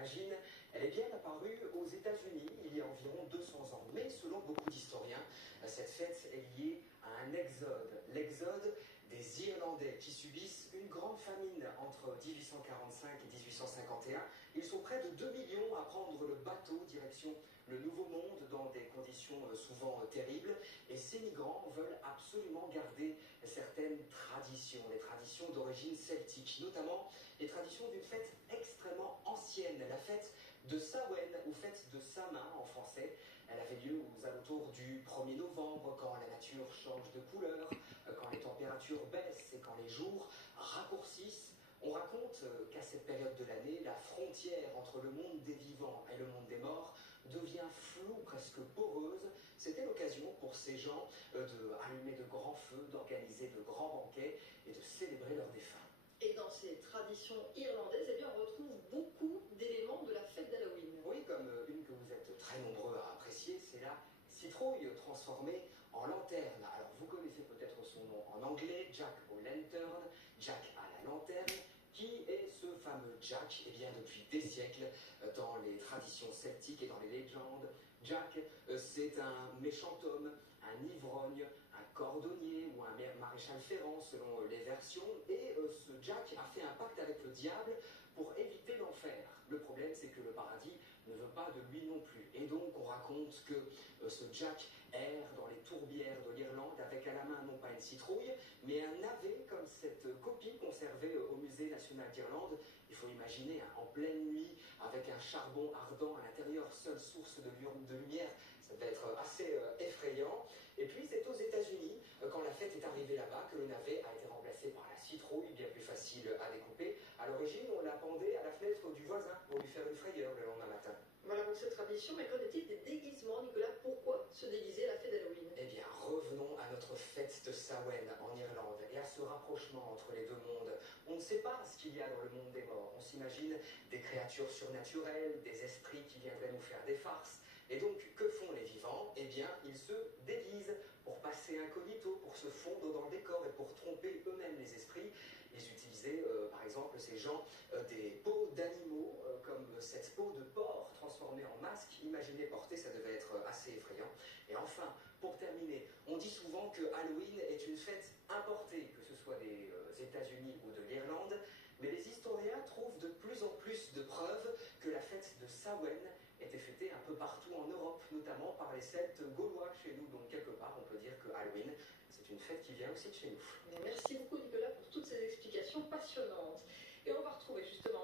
imagine, elle est bien apparue aux États-Unis il y a environ 200 ans. Mais selon beaucoup d'historiens, cette fête est liée à un exode, l'exode des Irlandais qui subissent une grande famine entre 1845 et 1851. Ils sont près de 2 millions à prendre le bateau direction le Nouveau Monde dans des conditions souvent terribles. Et ces migrants veulent absolument garder certaines traditions, les traditions d'origine celtique, notamment les traditions d'une fête extrêmement ancienne, la fête de Samhain, ou fête de Samin en français. Elle avait lieu aux alentours du 1er novembre, quand la nature change de couleur, quand les températures baissent et quand les jours raccourcissent. On raconte qu'à cette période de l'année, la frontière entre le monde des vivants et le monde des morts devient floue, presque poreuse. C'était l'occasion pour ces gens d'allumer de grands feux, d'organiser de grands banquets et de célébrer leurs défunts. Et dans ces traditions irlandaises, eh bien, on retrouve beaucoup d'éléments de la fête d'Halloween. Oui, comme une que vous êtes très nombreux à apprécier, c'est la citrouille transformée en lanterne. Alors vous connaissez peut-être son nom en anglais, Jack O'Lantern, Jack à la lanterne. Qui est ce fameux Jack? Eh bien, depuis des siècles, dans les traditions celtiques et dans les légendes, Jack, c'est un méchant homme, un ivrogne, un cordonnier ou un maréchal ferrant selon les versions. Et ce Jack a fait un pacte avec le diable pour éviter l'enfer. Le problème, c'est que le paradis ne veut pas de lui non plus. Et donc, on raconte que ce Jack erre dans les tourbières de l'Irlande avec à la main non pas une citrouille, mais un navet comme cette copie conservée au musée national d'Irlande. Il faut imaginer en pleine nuit avec un charbon ardent à l'intérieur, seule source de lumière. Ça devait être assez effrayant. Et puis c'est aux États-Unis, quand la fête est arrivée là-bas, que le navet a été remplacé par la citrouille, bien plus facile à découper. À l'origine, on la pendait à la fenêtre du voisin pour lui faire une frayeur le lendemain matin. Voilà donc cette tradition, mais qu'en est-il des déguisements, Nicolas? Pourquoi se déguiser à la fête d'Halloween? Eh bien, revenons à notre fête de Samhain en Irlande et à ce rapprochement entre les deux mondes. On ne sait pas ce qu'il y a dans le monde des morts. On s'imagine des créatures surnaturelles, des esprits qui viendraient nous faire des farces. Et donc, que font les vivants? Eh bien, ils se déguisent pour passer incognito, pour se fondre dans le décor et pour tromper eux-mêmes les esprits. Ils utilisaient, par exemple, ces gens, des peaux d'animaux, comme cette peau de porc transformée en masque. Imaginez porter, ça devait être assez effrayant. Et enfin, pour terminer, on dit souvent que Halloween est une fête importée, que ce soit des États-Unis ou de l'Irlande, mais les historiens trouvent de plus en plus de preuves que la fête de Samhain était fêtée un peu partout en Europe, notamment par les Celtes gaulois chez nous. Donc quelque part, on peut dire que Halloween, c'est une fête qui vient aussi de chez nous. Merci beaucoup, Nicolas, pour toutes ces explications passionnantes. Et on va retrouver justement